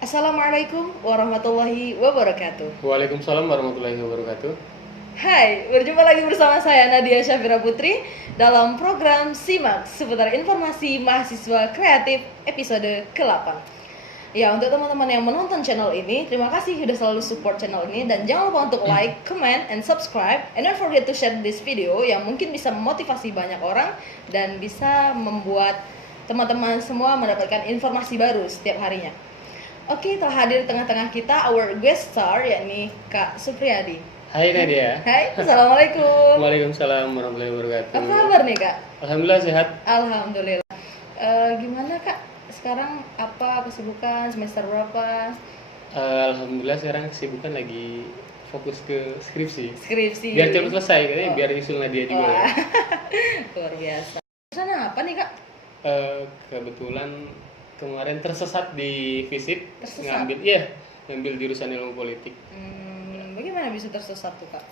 Assalamualaikum warahmatullahi wabarakatuh. Waalaikumsalam warahmatullahi wabarakatuh. Hai, berjumpa lagi bersama saya Nadia Syafira Putri dalam program Simak seputar informasi mahasiswa kreatif episode ke-8. Ya, untuk teman-teman yang menonton channel ini, terima kasih sudah selalu support channel ini dan jangan lupa untuk like, comment, and subscribe, and don't forget to share this video yang mungkin bisa memotivasi banyak orang dan bisa membuat teman-teman semua mendapatkan informasi baru setiap harinya. Oke, telah hadir di tengah-tengah kita our guest star yakni Kak Supriyadi. Hai Nadia. Hai, assalamualaikum. Waalaikumsalam warahmatullahi wabarakatuh. Apa kabar nih Kak? Alhamdulillah sehat. Alhamdulillah. Gimana Kak? Sekarang apa kesibukan? Semester berapa? Alhamdulillah sekarang kesibukan lagi fokus ke skripsi. Skripsi. Biar cepat selesai, katanya biar nyusul Nadia juga. Wah. Luar biasa. Sana apa nih Kak? Kebetulan kemarin tersesat di FISIP. Tersesat? Ngambil jurusan ilmu politik. Bagaimana bisa tersesat tuh Kak?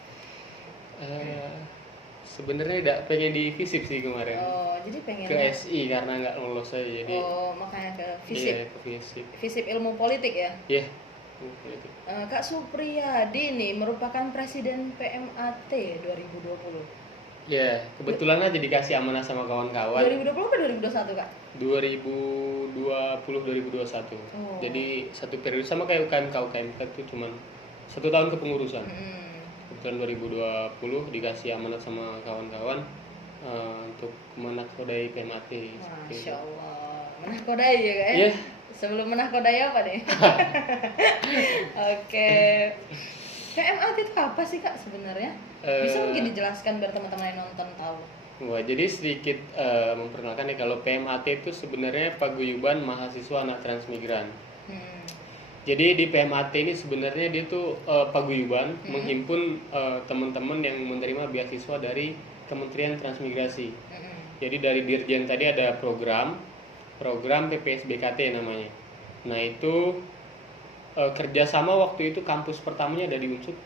Sebenarnya tidak pengen di FISIP sih kemarin. Oh, jadi pengen Ke SI karena nggak lolos aja jadi. Oh, makanya ke FISIP. Iya, ke FISIP. FISIP ilmu politik ya? Iya. Ilmu politik. Kak Supriyadi nih merupakan presiden PMAT 2020. Ya, kebetulan aja dikasih amanah sama kawan-kawan. 2020 atau 2021 Kak? 2020-2021. Oh. Jadi satu periode sama kayak UKMK itu cuman 1 tahun kepengurusan. Kebetulan 2020 dikasih amanat sama kawan-kawan untuk menahkodai PMAT. Masya Allah, menahkodai ya Kak? Iya. Sebelum menahkodai apa nih? Oke. PMAT itu apa sih Kak sebenarnya? Bisa mungkin dijelaskan biar teman-teman yang nonton tahu. Wah, jadi sedikit memperkenalkan nih, kalau PMAT itu sebenarnya paguyuban mahasiswa anak transmigran. Jadi di PMAT ini sebenarnya dia tuh paguyuban menghimpun teman-teman yang menerima beasiswa dari Kementerian Transmigrasi. Jadi dari Dirjen tadi ada program PPSBKT namanya. Nah itu kerjasama waktu itu kampus pertamanya ada di Unsut.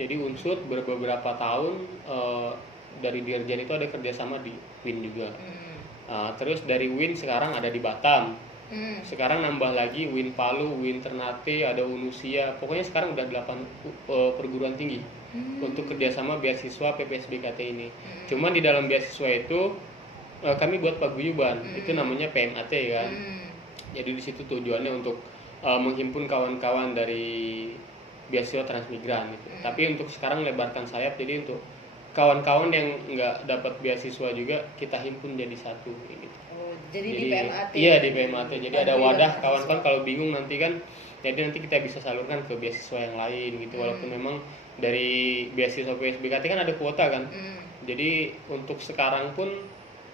Jadi Unsut beberapa tahun dari Dirjen itu ada kerjasama di WIN juga. Terus dari WIN sekarang ada di Batam. Sekarang nambah lagi WIN Palu, WIN Ternate, ada Unusia. Pokoknya sekarang udah 8 perguruan tinggi untuk kerjasama beasiswa PPSBKT ini. Cuman di dalam beasiswa itu kami buat paguyuban, itu namanya PMAT kan. Jadi di situ tujuannya untuk menghimpun kawan-kawan dari beasiswa transmigran gitu. Tapi untuk sekarang lebarkan sayap, jadi untuk kawan-kawan yang nggak dapat beasiswa juga kita himpun jadi satu gitu. Jadi di PMAT. Iya, di PMAT. Jadi ada wadah kawan-kawan kalau bingung nanti kan, jadi nanti kita bisa salurkan ke beasiswa yang lain gitu. Walaupun memang dari beasiswa PPSBKT kan ada kuota kan. Jadi untuk sekarang pun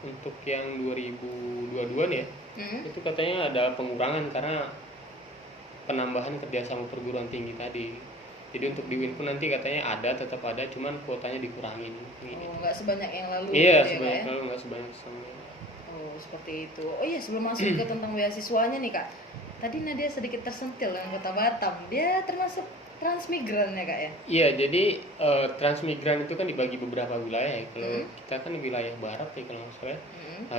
untuk yang 2022 nih ya, itu katanya ada pengurangan karena penambahan kerjasama perguruan tinggi tadi. Jadi untuk di WIN pun nanti katanya tetap ada, cuman kuotanya dikurangin. Oh, nggak sebanyak yang lalu. Iya, gitu sebanyak ya, lalu nggak sebanyak sama. Oh, seperti itu. Oh iya, sebelum masuk ke tentang beasiswanya nih Kak. Tadi Nadia sedikit tersentil dengan Kota Batam. Dia termasuk transmigran ya Kak ya? Iya, jadi transmigran itu kan dibagi beberapa wilayah ya. Kalau kita kan di wilayah barat ya kalau nggak salah.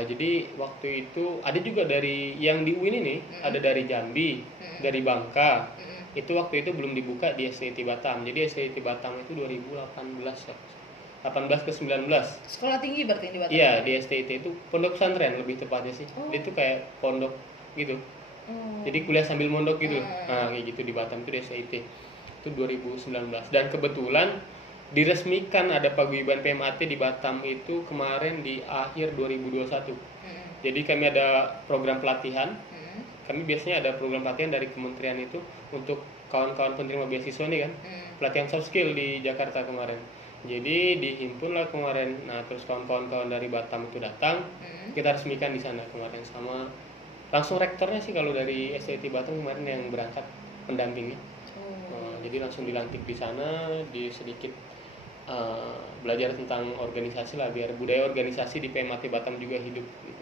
Jadi waktu itu ada juga dari yang di UIN ini, ada dari Jambi, dari Bangka. Itu waktu itu belum dibuka di STT Batam. Jadi STT Batam itu 2018 ya. 18 ke 19. Sekolah tinggi berarti di Batam? Iya, di STT itu pondok pesantren lebih tepatnya sih. Dia itu kayak pondok gitu. Jadi kuliah sambil mondok gitu. Nah, kayak gitu di Batam itu di STT. Itu 2019. Dan kebetulan diresmikan ada paguyuban PMAT di Batam itu kemarin di akhir 2021. Jadi kami ada program pelatihan. Kami biasanya ada program pelatihan dari kementerian itu untuk kawan-kawan penerima beasiswa nih kan. Pelatihan soft skill di Jakarta kemarin. Jadi dihimpun lah kemarin. Nah, terus kawan-kawan dari Batam itu datang. Kita resmikan di sana kemarin sama langsung rektornya sih kalau dari STT Batam kemarin yang berangkat pendampingnya. Jadi langsung dilantik di sana, di sedikit belajar tentang organisasi lah biar budaya organisasi di PMAT Batam juga hidup gitu.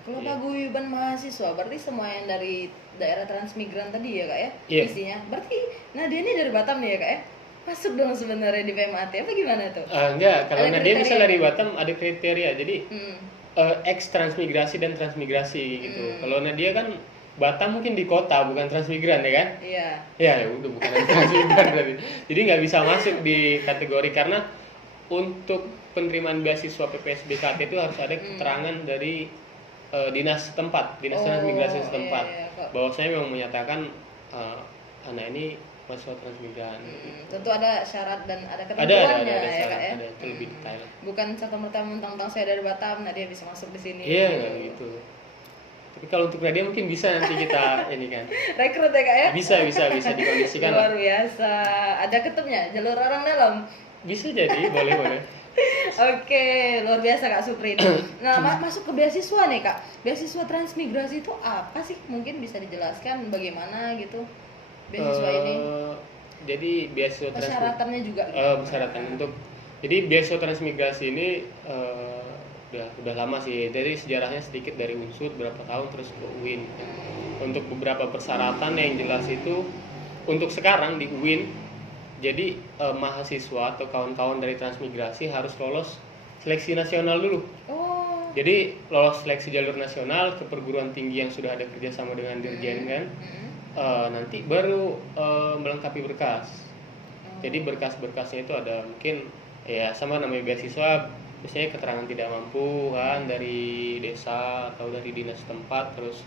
Kalau paguyuban mahasiswa berarti semua yang dari daerah transmigran tadi ya Kak ya? Iya. Isinya. Berarti Nadia ini dari Batam nih ya Kak ya? masuk dong sebenarnya di PMAT apa gimana tuh? Enggak, kalau Ada Nadia misal kriteria? dari Batam ada kriteria. Jadi Hmm. ex transmigrasi dan transmigrasi gitu. Hmm. Kalau Nadia kan Batam mungkin di kota bukan transmigran ya kan? Iya. Ya udah bukan transmigran berarti. Jadi nggak bisa masuk di kategori karena untuk penerimaan beasiswa PPSBKT itu harus ada keterangan dari dinas setempat, dinas transmigrasi setempat, iya, kok. bahwasanya memang menyatakan anak ini mahasiswa transmigran. Tentu ada syarat dan ada Ada ketentuannya ya syarat, Kak ya. ada itu lebih detail. Bukan serta merta mentang-mentang saya dari Batam, nah dia bisa masuk di sini. Iya nggak gitu. Tapi kalau untuk Nadia mungkin bisa nanti kita ini kan. Rekrut ya Kak ya? Bisa dikondisikan. Luar biasa. Ada ketepnya jalur orang dalam. Bisa jadi, boleh. Oke, luar biasa Kak Supri. Nah, masuk ke beasiswa nih Kak. Beasiswa transmigrasi itu apa sih? Mungkin bisa dijelaskan bagaimana gitu beasiswa ini? Jadi beasiswa Persyaratannya juga gitu. persyaratan untuk jadi beasiswa transmigrasi ini udah lama sih. Dari sejarahnya sedikit dari UNSUD berapa tahun terus ke UIN. Untuk beberapa persyaratan yang jelas itu untuk sekarang di UIN. Jadi mahasiswa atau kawan-kawan dari transmigrasi harus lolos seleksi nasional dulu. Oh. Jadi lolos seleksi jalur nasional ke perguruan tinggi yang sudah ada kerjasama dengan Dirjen kan. Nanti baru melengkapi berkas. Jadi berkas-berkasnya itu ada mungkin ya sama namanya beasiswa, biasanya keterangan tidak mampu kan dari desa atau dari dinas tempat. Terus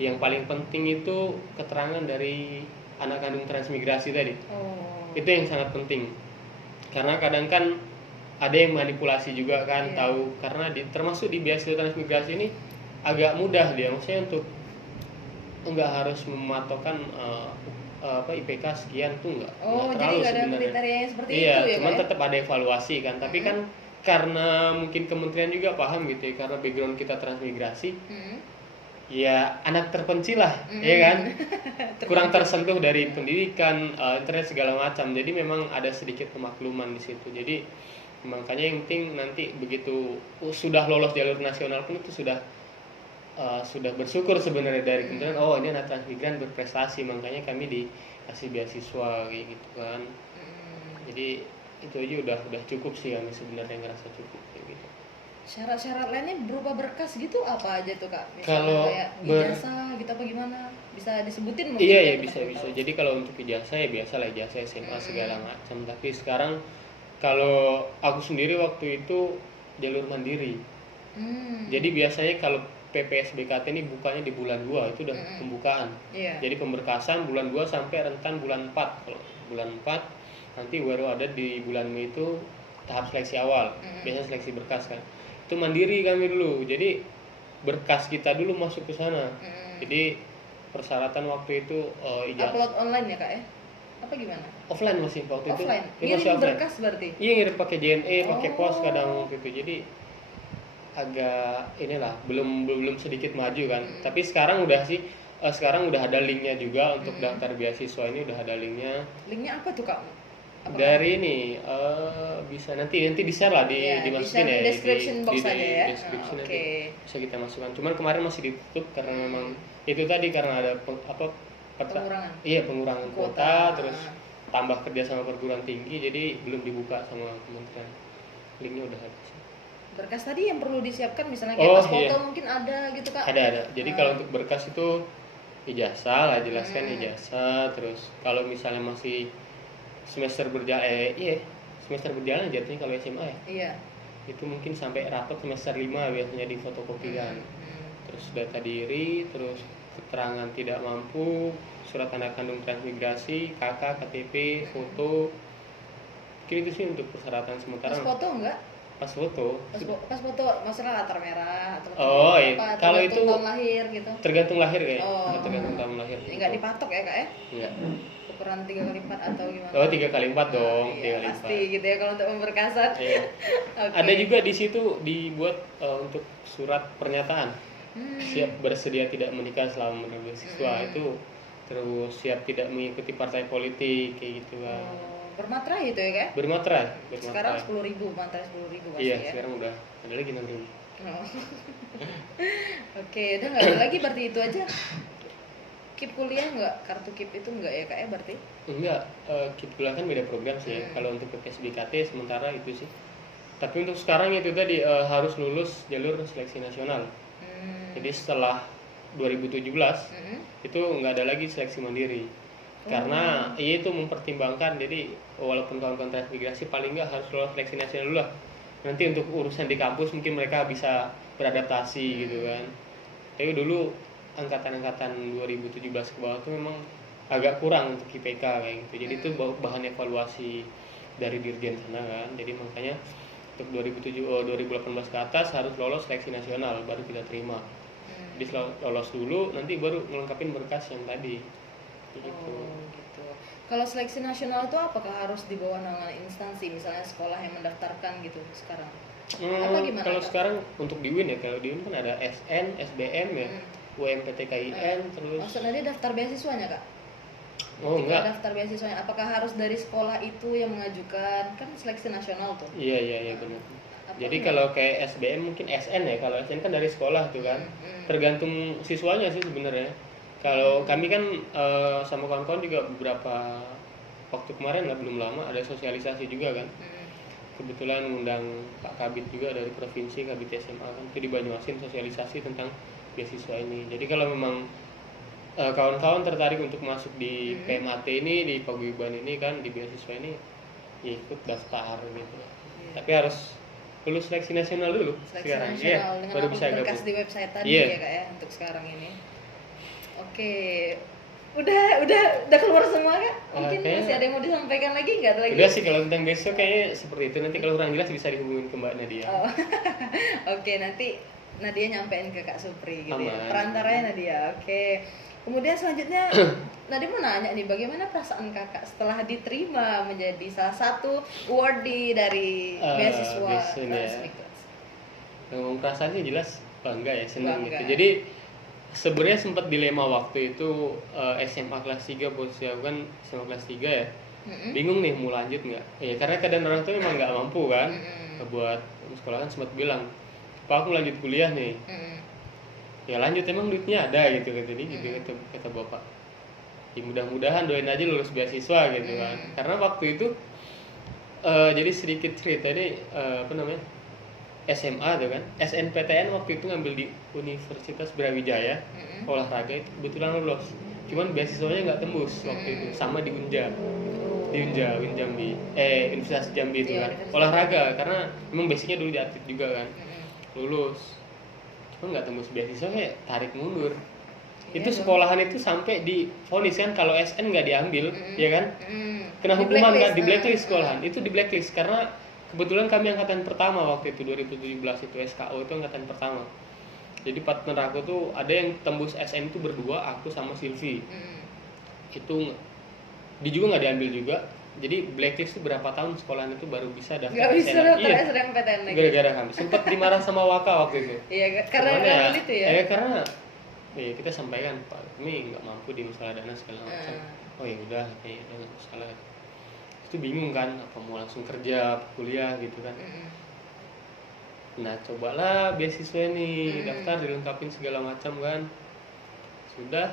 yang paling penting itu keterangan dari anak kandung transmigrasi tadi. Itu yang sangat penting karena kadang kan ada yang manipulasi juga kan. Tahu karena termasuk di beasiswa transmigrasi ini agak mudah dia, maksudnya untuk enggak harus mematokkan IPK sekian tuh enggak Jadi terlalu nggak ada sebenarnya. kriteria yang seperti Iya, itu ya cuman Kak ya? tetap ada evaluasi kan. Tapi kan karena mungkin kementerian juga paham gitu ya, karena background kita transmigrasi. Ya anak terpencil lah, ya kan, kurang tersentuh dari pendidikan, internet segala macam. Jadi memang ada sedikit pemakluman di situ. Jadi makanya yang penting nanti begitu sudah lolos jalur nasional pun itu sudah bersyukur sebenarnya dari kementerian. Oh ini anak transmigran berprestasi, makanya kami dikasih beasiswa kayak gitu kan. Jadi itu aja udah cukup sih, kami sebenarnya ngerasa cukup kayak gitu. Syarat-syarat lainnya berupa berkas gitu apa aja tuh Kak? Misalnya Kalau kayak ijazah gitu apa gimana? Bisa disebutin mungkin? Iya ya, ya bisa. Jadi kalau untuk ijazah ya biasa lah, ijazah SMA segala macam. Tapi sekarang kalau aku sendiri waktu itu jalur mandiri. Jadi biasanya kalau PPSBKT ini bukanya di bulan 2 itu udah pembukaan. Jadi pemberkasan bulan 2 sampai rentan bulan 4. Kalau bulan 4 nanti baru ada di bulan Mei itu tahap seleksi awal. Biasanya seleksi berkas kan. Itu mandiri kami dulu. Jadi berkas kita dulu masuk ke sana. Jadi persyaratan waktu itu ijazah. Upload online ya Kak ya? Apa gimana? Offline masih waktu itu. Offline? Iya, masih Ngirim offline. berkas berarti? Iya, ngirim pakai JNE, pakai pos kadang waktu itu. Jadi agak inilah belum sedikit maju kan. Tapi sekarang udah sih sekarang udah ada linknya juga untuk daftar beasiswa ini, udah ada linknya. Linknya apa tuh Kak? Dari ini bisa nanti di share lah dimasukin ya di description box di aja ya. description Oke. nanti bisa kita masukkan. Cuman kemarin masih ditutup karena memang itu tadi karena ada Pengurangan. Iya, pengurangan Kuota. kuota, terus tambah kerja sama perguruan tinggi, jadi belum dibuka sama kementerian. Linknya udah habis. Berkas tadi yang perlu disiapkan misalnya kayak pas foto mungkin ada gitu Kak? Ada. Jadi kalau untuk berkas itu ijazah lah, jelaskan ijazah. Terus kalau misalnya masih semester berjalan jatuhnya kalau SMA ya. Iya. Itu mungkin sampai rapot semester 5 biasanya difotokopikan. Terus data diri, terus keterangan tidak mampu, surat tanda kandung transmigrasi, KK, KTP, foto. Mungkin itu sih untuk persyaratan sementara. Pas foto enggak? Pas foto. Pas foto masalah latar merah atau iya. Kalau itu tahun lahir gitu. Tergantung lahir kayak. Tergantung tahun lahir. Enggak dipatok ya Kak ya? Iya. Ukuran 3x4 atau gimana? 3x4 dong, iya, 3x4. pasti gitu ya kalau untuk pemberkasan. Iya. Okay. Ada juga di situ dibuat untuk surat pernyataan. Siap bersedia tidak menikah selama menempuh siswa itu, terus siap tidak mengikuti partai politik kayak gitu kan. Bermaterai itu ya Kak? Bermaterai. Sekarang 10.000, materai 10.000 pasti iya, ya. sekarang udah ada lagi 6.000. Oke, udah nggak ada lagi berarti itu aja. KIP kuliah nggak? Kartu KIP itu nggak ya kak ya berarti? Enggak, KIP kuliah kan beda program sih ya. Kalau untuk PPSBKT sementara itu sih. Tapi untuk sekarang itu tadi harus lulus jalur seleksi nasional. Jadi setelah 2017 itu nggak ada lagi seleksi mandiri. Karena itu mempertimbangkan, jadi walaupun kawan-kawan transmigrasi paling nggak harus lolos seleksi nasional dulu lah. Nanti untuk urusan di kampus mungkin mereka bisa beradaptasi gitu kan. Tapi dulu angkatan-angkatan 2017 ke bawah itu memang agak kurang untuk IPK kayak gitu. Jadi itu bahan evaluasi dari dirjen sana kan. Jadi makanya untuk 2018 ke atas harus lolos seleksi nasional baru kita terima. Jadi lolos dulu nanti baru melengkapi berkas yang tadi. Gitu. Gitu. Kalau seleksi nasional itu apakah harus di bawah naungan instansi, misalnya sekolah yang mendaftarkan gitu sekarang? Apa gimana? Kalau Kak? sekarang untuk di UIN ya, kalau di UIN kan ada SN, SBM ya, UMPTKIN, terus. Maksudnya dia daftar beasiswanya kak? Oh Ketika enggak. daftar beasiswanya, apakah harus dari sekolah itu yang mengajukan? Kan seleksi nasional tuh. Iya benar. Apa Jadi enggak? kalau kayak SBM mungkin SN ya, kalau SN kan dari sekolah tuh kan. Tergantung siswanya sih sebenarnya. Kalau kami kan sama kawan-kawan juga beberapa waktu kemarin lah belum lama ada sosialisasi juga kan. Kebetulan ngundang Pak Kabit juga dari provinsi, Kabit SMA kan, itu di Banyuasin sosialisasi tentang beasiswa ini. Jadi kalau memang kawan-kawan tertarik untuk masuk di PMAT ini, di paguyuban ini kan, di beasiswa ini, ya ikut daftar gitu. Tapi harus lulus seleksi nasional dulu Seleksi sekarang, nasional dengan baru apa bisa berkas gabung. di website tadi Iya. ya kak ya untuk sekarang ini. Oke, udah keluar semua kak? Mungkin Kayaknya- masih ada yang mau disampaikan lagi nggak? Ada lagi? Udah sih kalau tentang beasiswa kayaknya seperti itu. Nanti kalau kurang jelas bisa dihubungin ke Mbak Nadia. Oh. Oke, nanti Nadia nyampein ke Kak Supri gitu ya. Aman. Perantaranya Nadia. Oke. Kemudian selanjutnya Nadia mau nanya nih, bagaimana perasaan kakak setelah diterima menjadi salah satu awardee dari beasiswa beasiswa ya. Transmigrasi? Ngomong perasaannya jelas bangga ya, senang Bangga. gitu. Jadi sebenarnya sempat dilema waktu itu SMA kelas 3 posisi aku kan SMA kelas 3 ya. Bingung nih mau lanjut nggak? Ya karena keadaan orang tua memang nggak mampu kan. Buat sekolah kan sempat bilang, "Pak, aku lanjut kuliah nih." Ya lanjut, emang duitnya ada gitu kata bapak. Ya mudah-mudahan doain aja lulus beasiswa gitu kan. Karena waktu itu jadi sedikit cerita ini apa namanya? SMA tuh kan, SNPTN waktu itu ngambil di Universitas Brawijaya, olahraga itu kebetulan lolos. Cuman beasiswanya nggak tembus waktu itu, sama di Unja, Win Jambi, Universitas Jambi itu Iya, kan, Universitas olahraga karena memang basicnya dulu di atlet juga kan, lulus. Cuman nggak tembus beasiswa kayak tarik mundur. Iya Itu dong. sekolahan itu sampai di vonis kan kalau SN nggak diambil, ya kan? Kena Di hukuman kan, blacklist, di blacklist sekolahan. Itu di blacklist karena kebetulan kami angkatan pertama waktu itu 2017 itu SKO itu angkatan pertama. Jadi partner aku tuh ada yang tembus SN itu berdua, aku sama Silvi. Itu dia juga nggak diambil juga. Jadi blacklist itu berapa tahun sekolahan itu baru bisa daftar Nggak bisa SNM. daftar Iya. SNMPTN lagi. Gara-gara kami sempat dimarah sama Waka waktu itu. Iya, karena Cuman ngambil itu ya. karena kita sampaikan Pak, kami nggak mampu di masalah dana segala macam. Oh ya udah, kayaknya nggak masalah. Itu bingung kan, apa mau langsung kerja, apa kuliah gitu kan. Nah cobalah beasiswa ini, daftar dilengkapin segala macam kan. Sudah,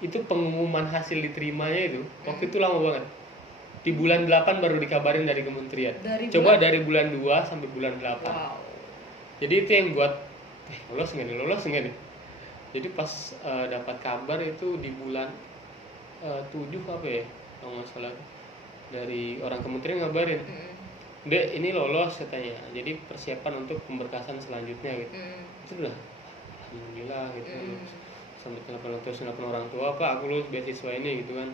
itu pengumuman hasil diterimanya itu waktu itu lama banget. Di bulan 8 baru dikabarin dari kementerian. Coba dari bulan 2 sampai bulan 8. Wow. Jadi itu yang buat lolos nggak nih. Jadi pas dapat kabar itu di bulan 7 apa ya, kalau nggak salah, dari orang kementerian ngabarin, Dek ini lolos katanya, jadi persiapan untuk pemberkasan selanjutnya gitu. Itu udah alhamdulillah gitu. Sampai telepon orang tua, Pak aku lulus beasiswa ini gitu kan,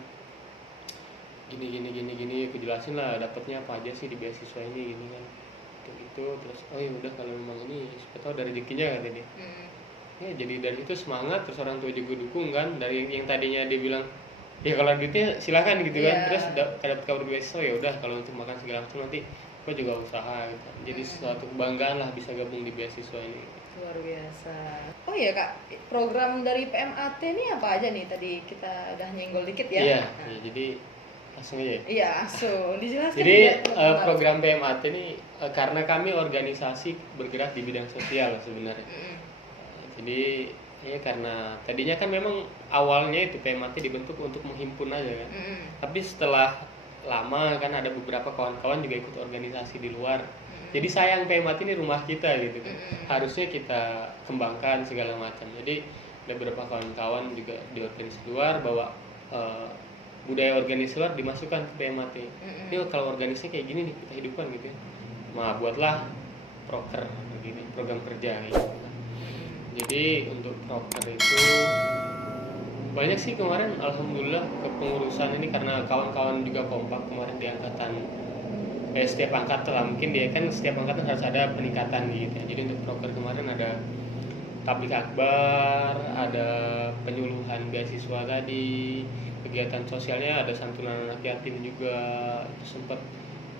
gini aku jelasin lah dapatnya apa aja sih di beasiswa ini gini kan, gitu. Terus oh ya udah kalau memang ini siapa tahu ada rezekinya kan ini. Ya jadi dari itu semangat, terus orang tua juga dukung kan, dari yang tadinya dia bilang ya kalau duitnya silakan gitu kan. Iya. Terus dapat kabar beasiswa ya udah kalau untuk makan segala macam nanti gue juga usaha gitu. Jadi suatu kebanggaan lah bisa gabung di beasiswa ini. Luar biasa. Oh iya kak, program dari PMAT ini apa aja nih? Tadi kita udah nyenggol dikit ya. Iya, Nah. ya, jadi langsung aja. Iya, so dijelaskan. Jadi ya, teman-teman. program PMAT ini karena kami organisasi bergerak di bidang sosial sebenarnya. Jadi Ya karena tadinya kan memang awalnya itu PMAT dibentuk untuk menghimpun aja kan. Tapi setelah lama kan ada beberapa kawan-kawan juga ikut organisasi di luar. Jadi sayang PMAT ini rumah kita gitu kan. Harusnya kita kembangkan segala macam. Jadi ada beberapa kawan-kawan juga di organisasi luar bawa budaya organisasi luar dimasukkan ke PMAT. Ini kalau organisasinya kayak gini nih kita hidupkan gitu ya. Nah, buatlah proker begini, program kerja gitu. Jadi untuk proker itu banyak sih kemarin, alhamdulillah kepengurusan ini karena kawan-kawan juga kompak kemarin di angkatan. Setiap angkatan lah, mungkin dia kan setiap angkatan harus ada peningkatan gitu ya. Jadi untuk proker kemarin ada tablik akbar, ada penyuluhan beasiswa tadi, kegiatan sosialnya ada santunan anak yatim juga, itu sempat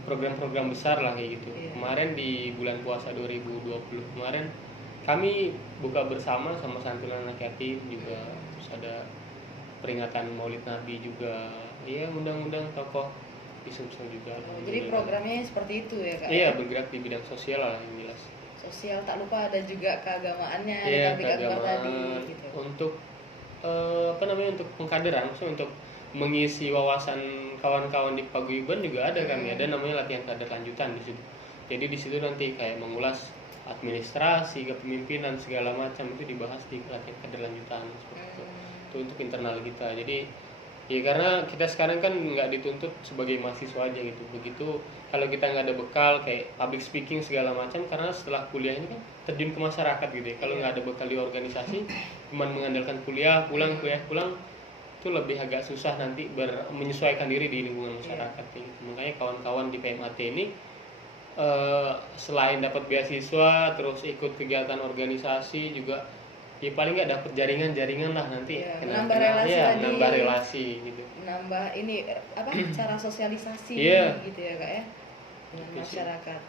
program-program besar lah kayak gitu. Kemarin di bulan puasa 2020 kemarin kami buka bersama sama santunan anak yatim juga, terus ada peringatan Maulid Nabi juga, iya undang-undang tokoh di Sumsel juga. Jadi programnya seperti itu ya Kak? Iya, bergerak di bidang sosial lah yang jelas. Sosial, tak lupa ada juga keagamaannya, Iya, tablik akbar tadi gitu. Untuk untuk pengkaderan, maksudnya untuk mengisi wawasan kawan-kawan di paguyuban juga ada kami, ada namanya latihan kader lanjutan di situ. Jadi di situ nanti kayak mengulas administrasi, kepemimpinan segala macam itu dibahas di latihan kader lanjutan seperti itu. Itu untuk internal kita. Jadi ya karena kita sekarang kan nggak dituntut sebagai mahasiswa aja gitu. Begitu kalau kita nggak ada bekal kayak public speaking segala macam, karena setelah kuliah ini kan terjun ke masyarakat gitu ya. Kalau nggak ada bekal di organisasi, cuma mengandalkan kuliah pulang itu lebih agak susah nanti menyesuaikan diri di lingkungan masyarakat gitu. Makanya kawan-kawan di PMAT ini selain dapat beasiswa terus ikut kegiatan organisasi juga ya paling nggak dapat jaringan lah nanti menambah relasi lagi, menambah relasi gitu, menambah ini cara sosialisasi gitu ya Kak ya dengan masyarakat.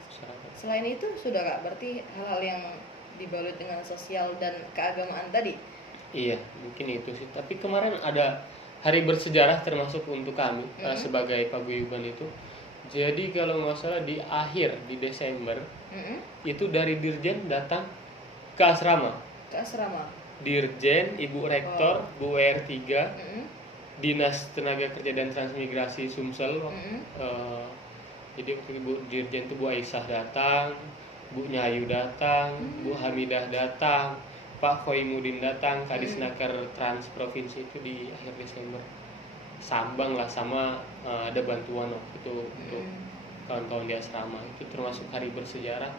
Selain itu sudah Kak, berarti hal-hal yang dibalut dengan sosial dan keagamaan tadi. Iya, mungkin itu sih. Tapi kemarin ada hari bersejarah termasuk untuk kami sebagai paguyuban itu. Jadi kalau nggak salah di Desember itu dari Dirjen datang ke asrama. Dirjen, Ibu Rektor, Bu WR3, Dinas Tenaga Kerja dan Transmigrasi Sumsel. Jadi Bu Dirjen itu Bu Aisyah datang, Bu Nyayu datang, Bu Hamidah datang, Pak Khoimudin datang, Kadisnaker Trans Provinsi itu di akhir Desember. Sambang lah sama ada bantuan waktu itu untuk kawan-kawan di asrama. Itu termasuk hari bersejarah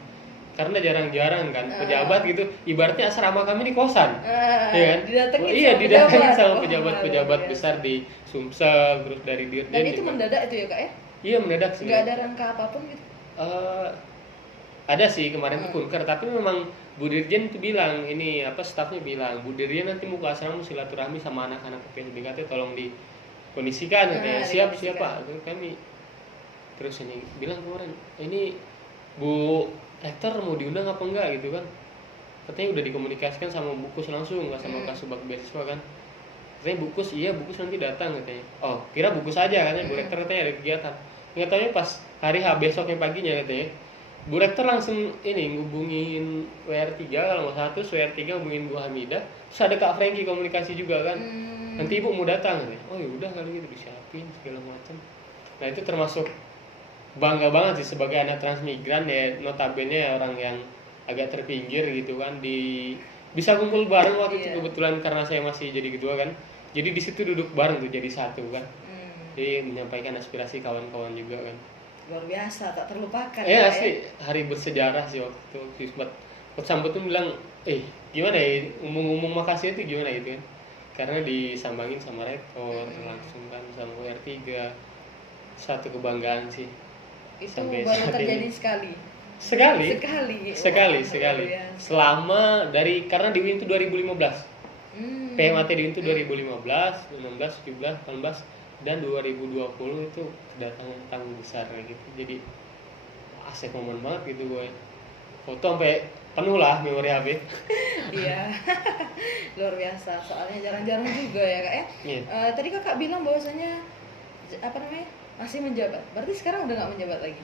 karena jarang-jarang kan pejabat gitu, ibaratnya asrama kami di kosan, ya kan? Didatengin sama pejabat-pejabat besar di Sumsel, terus dari Dirjen. Dan itu mendadak itu ya Kak ya? Iya mendadak sih. Nggak ada rangka apapun gitu? Ada sih kemarin tuh kunker, tapi memang Bu Dirjen itu bilang, ini stafnya bilang, Bu Dirjen nanti mau ke asrama silaturahmi sama anak-anak PSBKT tolong dikondisikan, katanya. Siap Pak, kami terus ini bilang kemarin, ini Bu Rektor mau diundang apa enggak gitu kan, katanya udah dikomunikasikan sama Bukus langsung, nggak sama Kasubag beasiswa kan, katanya Bukus nanti datang katanya. Oh kira Bukus aja katanya, Bu Rektor katanya ada kegiatan, nggak tahunya pas hari besoknya paginya katanya Bu Rektor langsung ini ngubungin WR3 kalau nggak salah, terus WR3 ngubungin Bu Hamidah, terus ada Kak Franky komunikasi juga kan, nanti Ibu mau datang katanya. Oh ya udah kali gitu, disiapin segala macam. Nah itu termasuk bangga banget sih sebagai anak transmigran ya, notabene orang yang agak terpinggir gitu kan, bisa kumpul bareng waktu itu kebetulan karena saya masih jadi ketua kan, jadi di situ duduk bareng tuh jadi satu kan, jadi menyampaikan aspirasi kawan-kawan juga kan. Luar biasa, tak terlupakan. Iya sih, hari bersejarah sih waktu itu. Coach Sambut tuh bilang, gimana ya, ngomong makasih itu gimana gitu kan, karena disambangin sama rektor langsung kan, sama WR3, satu kebanggaan sih. Itu sampai baru terjadi sekali. Selama karena di UIN itu 2015. PMAT di UIN itu 2015, 16, 17, 18 dan 2020 itu kedatangan tamu besar kayak gitu. Jadi asik momen banget gitu gue. Foto sampai penuh lah memori HP. Iya. Luar biasa. Soalnya jarang-jarang juga ya, Kak ya. Tadi Kakak bilang bahwasanya masih menjabat. Berarti sekarang udah nggak menjabat lagi?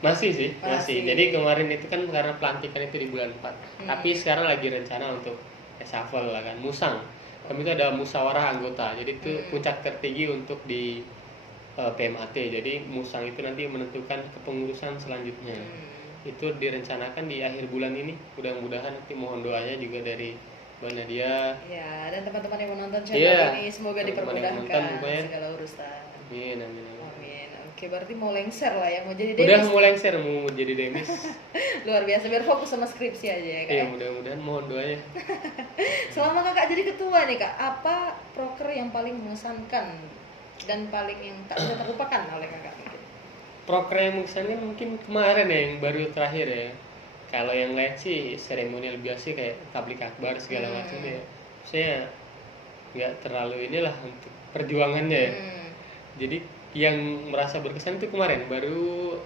Masih sih, masih. Jadi kemarin itu kan karena pelantikan itu di bulan 4. Tapi sekarang lagi rencana untuk reshuffle lah kan, musang. Kami itu ada musyawarah anggota, jadi itu puncak tertinggi untuk di PMAT. Jadi musang itu nanti menentukan kepengurusan selanjutnya. Itu direncanakan di akhir bulan ini. Mudah-mudahan nanti mohon doanya juga dari Mbak Nadia. Ya, dan teman-teman yang menonton channel ini semoga teman-teman yang dipermudahkan nonton, segala urusan. Amin, amin, amin. Amin. Oke, berarti mau lengser lah ya, mau jadi Udah demis. mau lengser, mau jadi demis. Luar biasa, biar fokus sama skripsi aja ya kak. Iya, mudah-mudahan mohon doanya. Selama kakak jadi ketua nih kak, apa proker yang paling mengesankan dan paling yang tak bisa terlupakan oleh kakak mungkin? Proker yang mengesankan mungkin kemarin ya, yang baru terakhir ya. Kalau yang lain sih seremonial biasa kayak tablik akbar segala macam ya. Saya nggak terlalu inilah untuk perjuangannya ya. Jadi yang merasa berkesan itu kemarin, baru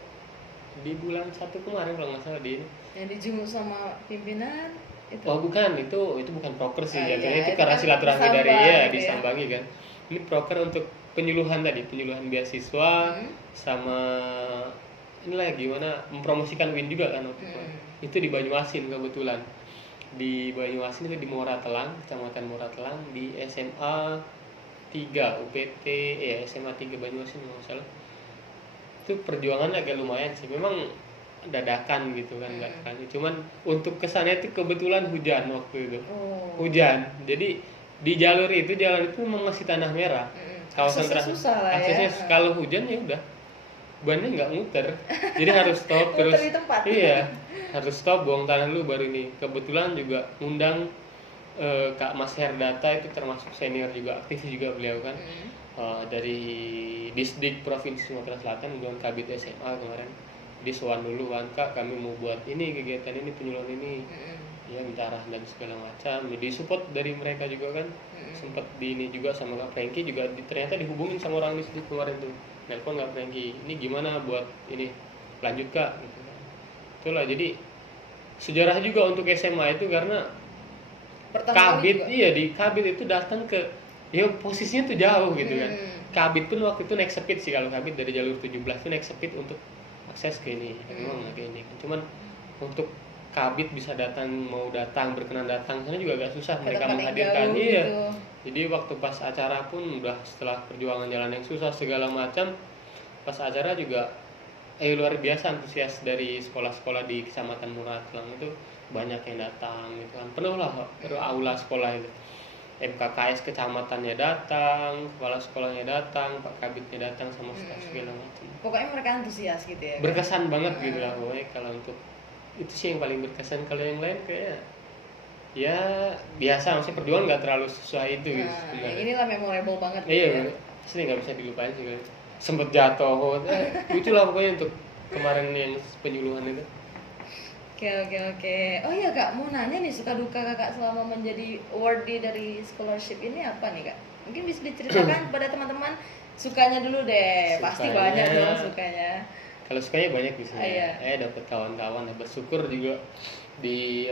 di bulan 1 kemarin kalau nggak salah di ini. Yang dijenguk sama pimpinan itu. Oh bukan, itu bukan proker sih, Iya, jatuhnya itu itu karena kan silaturahmi dari disambang ya gitu ya. disambangi kan. Ini proker untuk penyuluhan tadi, penyuluhan beasiswa sama inilah gimana mempromosikan WIN juga kan waktu itu. Itu di Banyuasin kebetulan. Di Banyuasin itu di Muara Telang, Kecamatan Muara Telang, di SMA 3 UPT SMA 3 Banyuasin nggak salah. Itu perjuangannya agak lumayan sih, memang dadakan gitu kan, nggak kan. Cuman untuk kesannya itu kebetulan hujan waktu itu. Hujan, jadi di jalur itu memang masih tanah merah. Kawasan Aksesnya susah lah ya. aksesnya kalau hujan ya udah bannya nggak muter, jadi harus stop terus. Muter di tempat. Iya, harus stop, buang tanah dulu baru ini. Kebetulan juga undang Kak Mas Herdata, itu termasuk senior juga, aktivis juga beliau kan, dari Disdik Provinsi Sumatera Selatan, undang Kabit SMA kemarin. Di sowan dulu kan, Kak kami mau buat ini kegiatan ini, penyuluhan ini, ya minta arah dan segala macam. Jadi support dari mereka juga kan. Sempat di ini juga sama Kak Franky juga ternyata dihubungin sama orang Disdik kemarin tuh, nelpon Kak Franky, ini gimana buat ini lanjut Kak gitu kan. Itulah, jadi sejarah juga untuk SMA itu karena Kabit, iya di Kabit itu datang ke, ya posisinya tuh jauh gitu kan. Kabit pun waktu itu naik sepit sih, kalau Kabit dari jalur 17 tuh naik sepit untuk akses ke ini. Memang kayak ini. Cuman untuk Kabit bisa datang berkenan datang sana juga agak susah mereka menghadirkan. Iya. Gitu. Jadi waktu pas acara pun udah setelah perjuangan jalan yang susah segala macam, pas acara juga luar biasa antusias dari sekolah-sekolah di Kecamatan Muara Telang itu, banyak yang datang gitu kan, penuh lah aula sekolah itu. MKKS kecamatannya datang, kepala sekolahnya datang, Pak Kabitnya datang sama staf segala macam. Pokoknya mereka antusias gitu ya. Berkesan banget gitu lah pokoknya. Kalau untuk itu sih yang paling berkesan. Kalau yang lain kayak ya biasa, maksudnya perjuangan nggak terlalu susah itu gitu sebenarnya. Inilah memorable banget. Iya, gitu ya. pasti nggak bisa dilupain sih kan. Sempet jatuh, itulah pokoknya untuk kemarin yang penyuluhan itu. Oke. Oh iya kak, mau nanya nih, suka duka kakak selama menjadi awardee dari scholarship ini apa nih kak? Mungkin bisa diceritakan kepada teman-teman. Sukanya dulu deh, pasti banyak dong sukanya. Kalau sukanya banyak bisa. Iya. Dapat kawan-kawan, bersyukur juga di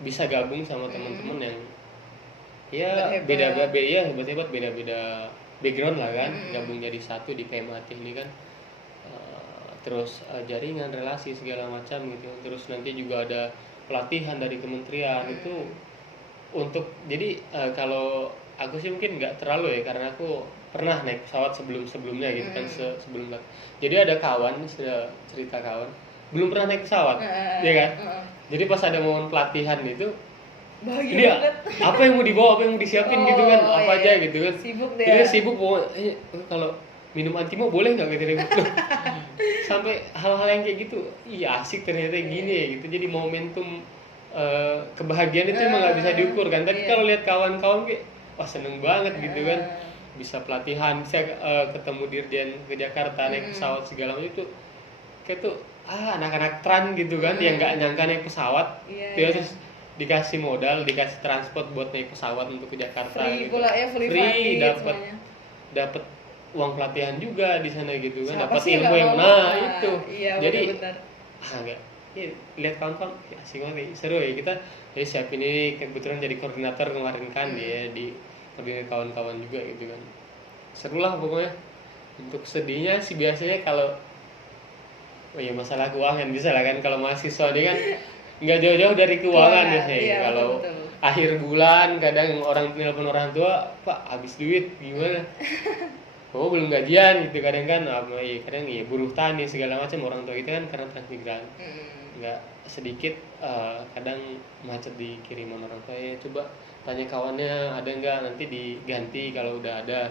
bisa gabung sama teman-teman yang ya hebat-hebat, beda-beda background lah kan, gabung jadi satu di PMAT ini kan. Terus jaringan, relasi segala macam gitu. Terus nanti juga ada pelatihan dari kementerian itu untuk, jadi kalau aku sih mungkin nggak terlalu ya, karena aku pernah naik pesawat sebelumnya gitu kan, sebelum. Jadi ada kawan, cerita kawan belum pernah naik pesawat, ya kan. Jadi pas ada momen pelatihan itu, ini apa yang mau dibawa, apa yang mau disiapin gitu kan, apa aja gitu kan. Sibuk deh. Jadi sibuk bawa, kalau minum antimo boleh nggak gitu. Sampai hal-hal yang kayak gitu, iya asik ternyata gini ya gitu. Jadi momentum kebahagiaan itu emang nggak bisa diukur kan. Tapi kalau lihat kawan-kawan kayak wah seneng banget gitu kan, bisa pelatihan, bisa ketemu dirjen ke Jakarta, naik pesawat segala macam itu kayak tuh anak-anak tran gitu kan, yang nggak nyangka naik pesawat, terus dikasih modal, dikasih transport buat naik pesawat untuk ke Jakarta. Free gitu. pula ya, free dapat uang pelatihan juga di sana gitu kan, dapat ilmu yang itu. Iya, jadi benar. enggak ya, lihat kawan-kawan ya, asik banget, seru ya. Kita siapin ini, kebetulan jadi koordinator kemarin kan, dia di koordinir kawan-kawan juga gitu kan, seru lah pokoknya. Untuk sedihnya sih biasanya kalau masalah keuangan bisa lah kan, kalau mahasiswa dia kan nggak jauh-jauh dari keuangan biasanya. Kalau akhir bulan kadang orang telepon orang tua, Pak habis duit gimana? Oh belum gajian gitu kadang kan, kadang iya buruh tani segala macam orang tua kita kan karena transmigran. Nggak sedikit kadang macet di kiriman orang tua, ya coba tanya kawannya ada nggak, nanti diganti kalau udah ada.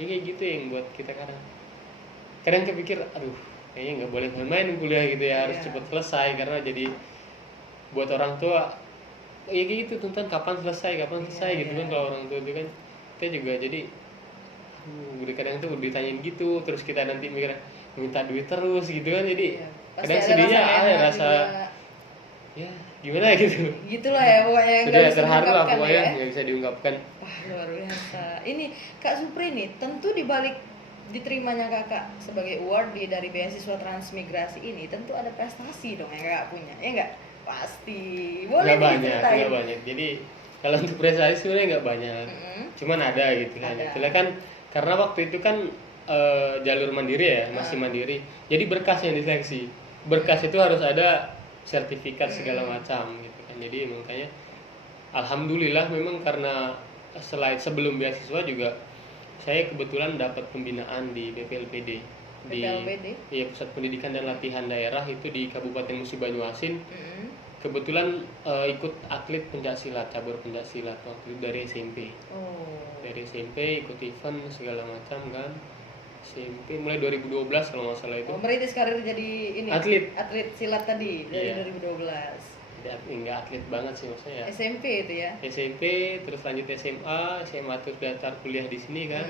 Ya kayak gitu yang buat kita kadang kepikir aduh kayaknya nggak boleh main-main kuliah gitu ya, harus cepet selesai karena jadi buat orang tua ya kayak gitu tuntutan kapan selesai gitu kan. Kalau orang tua itu kan kita juga jadi udah kadang tuh ditanyain gitu, terus kita nanti mikir minta duit terus gitu kan, jadi kadang sedihnya rasa ya gimana gitu. Gitulah ya pokoknya yang sudah terharu lah pokoknya nggak bisa diungkapkan. Wah luar biasa. Ini Kak Supri nih, tentu dibalik diterimanya kakak sebagai award dari beasiswa transmigrasi ini tentu ada prestasi dong yang kakak punya, ya nggak? Pasti. Boleh nggak banyak. Jadi kalau untuk prestasi sebenarnya nggak banyak, cuman ada gitu kan. Itulah kan karena waktu itu kan jalur mandiri ya, masih mandiri. Jadi berkas yang diseleksi. Berkas itu harus ada sertifikat segala macam gitu kan. Jadi makanya alhamdulillah memang karena sebelum beasiswa juga saya kebetulan dapat pembinaan di BPLPD. Iya, Pusat Pendidikan dan Latihan Daerah itu di Kabupaten Musi Banyuasin. Kebetulan ikut atlet pencaksilat, cabur pencaksilat waktu itu dari SMP. Dari SMP ikut event segala macam kan. SMP mulai 2012 kalau nggak salah itu. Merintis karir jadi ini atlet silat tadi dari 2012. Enggak atlet banget sih maksudnya ya. SMP itu ya. SMP terus lanjut SMA terus daftar kuliah di sini kan.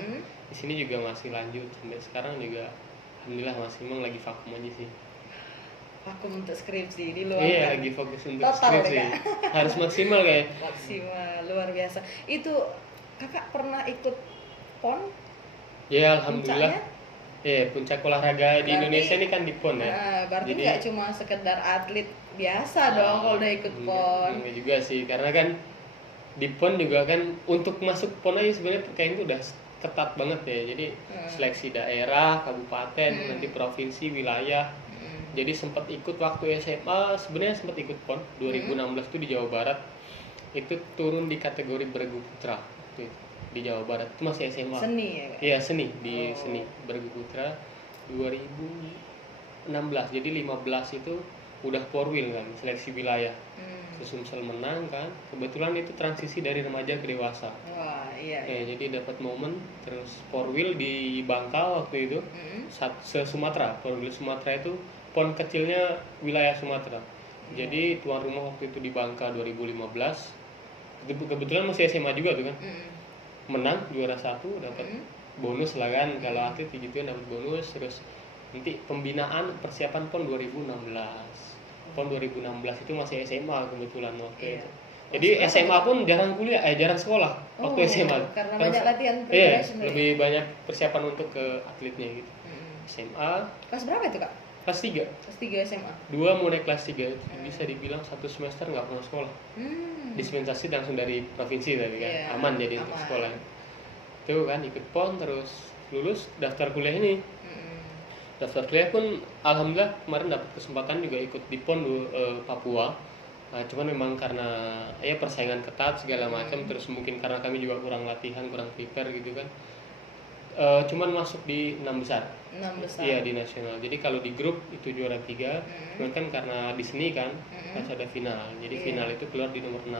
Di sini juga masih lanjut sampai sekarang juga alhamdulillah masih memang lagi vakum aja sih. Vakum untuk skripsi di luar. Iya, kan? lagi fokus untuk skripsi. Harus maksimal kayak. Maksimal, luar biasa. Itu kakak pernah ikut PON? Ya alhamdulillah. Puncak olahraga di Indonesia ini kan di PON ya. Berarti nggak cuma sekedar atlet biasa dong kalau udah ikut PON. Enggak juga sih, karena kan di PON juga kan untuk masuk PON aja sebenarnya kayaknya itu udah ketat banget ya. Jadi seleksi daerah, kabupaten, nanti provinsi, wilayah. Jadi sempat ikut waktu SMA, sebenarnya sempat ikut PON 2016 itu di Jawa Barat. Itu turun di kategori bergu putra. Di Jawa Barat itu masih SMA. Seni ya? Iya seni, di seni bergu putra 2016. Jadi 15 itu udah porwil kan, seleksi wilayah. Terus Sumsel menang kan. Kebetulan itu transisi dari remaja ke dewasa. Wah, iya. Jadi dapat momen terus porwil di Bangka waktu itu. Se-Sumatera, porwil Sumatera itu PON kecilnya wilayah Sumatera. Jadi tuan rumah waktu itu di Bangka 2015. Kebetulan masih SMA juga tuh kan. Menang juara 1 dapat bonus lah kan, kalau atlet gitu kan dapat bonus. Terus nanti pembinaan persiapan PON 2016. PON 2016 itu masih SMA kebetulan waktu itu. Jadi SMA pun jarang kuliah, jarang sekolah waktu SMA. Karena banyak latihan preparation. Iya, lebih banyak persiapan untuk ke atletnya gitu. SMA. Kelas berapa itu kak? Kelas 3. Kelas 3 SMA. 2 mulai kelas 3 bisa dibilang 1 semester nggak pernah sekolah. Dispensasi langsung dari provinsi tadi kan, aman jadi untuk sekolah. Itu kan ikut PON terus lulus daftar kuliah ini. Daftar kuliah pun alhamdulillah kemarin dapat kesempatan juga ikut di PON Papua. Cuman memang karena ya persaingan ketat segala macam, terus mungkin karena kami juga kurang latihan, kurang prepare gitu kan. Cuman masuk di 6 besar. 6 besar. Iya di nasional. Jadi kalau di grup itu juara 3, cuman kan karena di seni kan harus ada final. Jadi final itu keluar di nomor 6.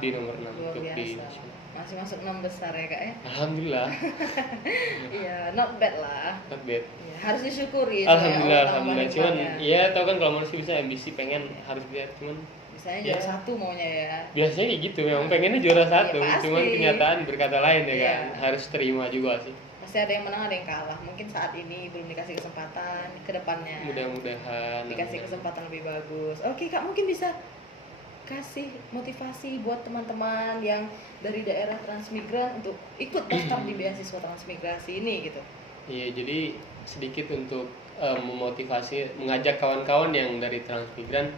Di nomor 6. Untuk di masih masuk 6 besar ya kak ya. Alhamdulillah. Iya, not bad lah. Not bad. Ya, harus disyukuri. Alhamdulillah. Cuman ya tau kan kalau manusia bisa ambisi pengen harus biar cuman biasanya juara 1 maunya ya. Biasanya gitu, memang pengennya juara 1, cuman kenyataan berkata lain ya kan. Harus terima juga sih. Pasti ada yang menang, ada yang kalah. Mungkin saat ini belum dikasih kesempatan, ke depannya mudah-mudahan dikasih kesempatan lebih bagus. Oke kak, mungkin bisa kasih motivasi buat teman-teman yang dari daerah transmigran untuk ikut daftar di beasiswa transmigrasi ini gitu. Iya, jadi sedikit untuk memotivasi, mengajak kawan-kawan yang dari transmigran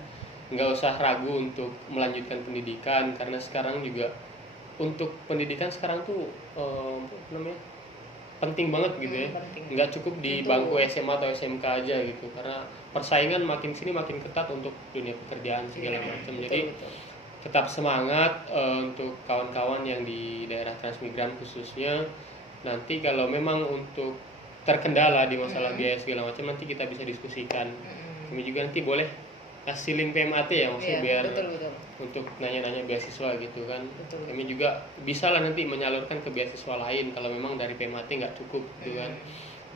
nggak usah ragu untuk melanjutkan pendidikan, karena sekarang juga untuk pendidikan sekarang tuh penting banget gitu ya. Nggak cukup di bangku SMA atau SMK aja gitu, karena persaingan makin sini makin ketat untuk dunia pekerjaan segala macam. Jadi tetap semangat untuk kawan-kawan yang di daerah transmigran khususnya. Nanti kalau memang untuk terkendala di masalah biaya segala macam, nanti kita bisa diskusikan. Kami juga nanti boleh kasih link PMAT ya, maksudnya biar betul. untuk nanya-nanya beasiswa gitu kan. Betul. Kami juga bisa lah nanti menyalurkan ke beasiswa lain kalau memang dari PMAT nggak cukup gitu kan.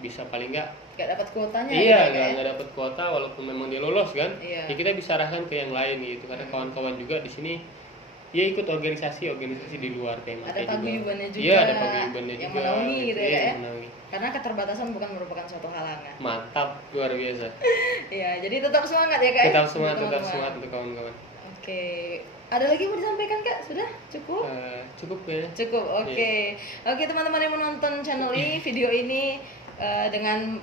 Bisa paling nggak dapat kuotanya iya gitu, nggak dapat kuota walaupun memang dia lolos kan. Iya. Ya kita bisa arahkan ke yang lain gitu, karena kawan-kawan juga di sini ya ikut organisasi di luar PMAT ada juga. paguyubannya juga. Iya, ada paguyubannya yang juga menaungi gitu ya, yang menaungi. karena keterbatasan bukan merupakan suatu halangan. Mantap, luar biasa. Iya, jadi tetap semangat ya kak. Tetap semangat teman-teman. untuk kawan-kawan. Oke, ada lagi yang mau disampaikan kak? Sudah cukup? Cukup ya. Cukup, oke. Oke teman-teman yang menonton channel ini, video ini dengan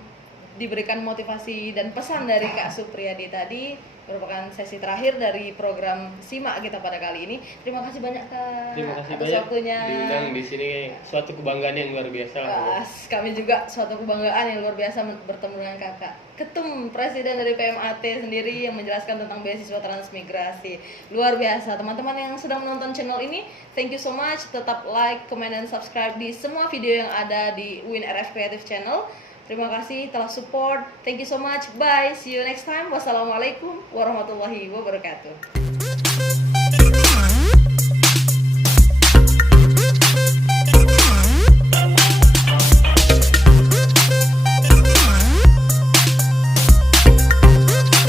diberikan motivasi dan pesan dari Kak Supriyadi tadi, merupakan sesi terakhir dari program Simak kita pada kali ini. Terima kasih banyak Kak Terima kasih atas banyak waktunya. diundang di sini, suatu kebanggaan yang luar biasa lah. Kami juga suatu kebanggaan yang luar biasa bertemu dengan Kakak Ketum Presiden dari PMAT sendiri yang menjelaskan tentang beasiswa transmigrasi. Luar biasa. Teman-teman yang sedang menonton channel ini, thank you so much. Tetap like, comment, dan subscribe di semua video yang ada di UIN RF Creative Channel. Terima kasih telah support. Thank you so much. Bye. See you next time. Wassalamualaikum warahmatullahi wabarakatuh.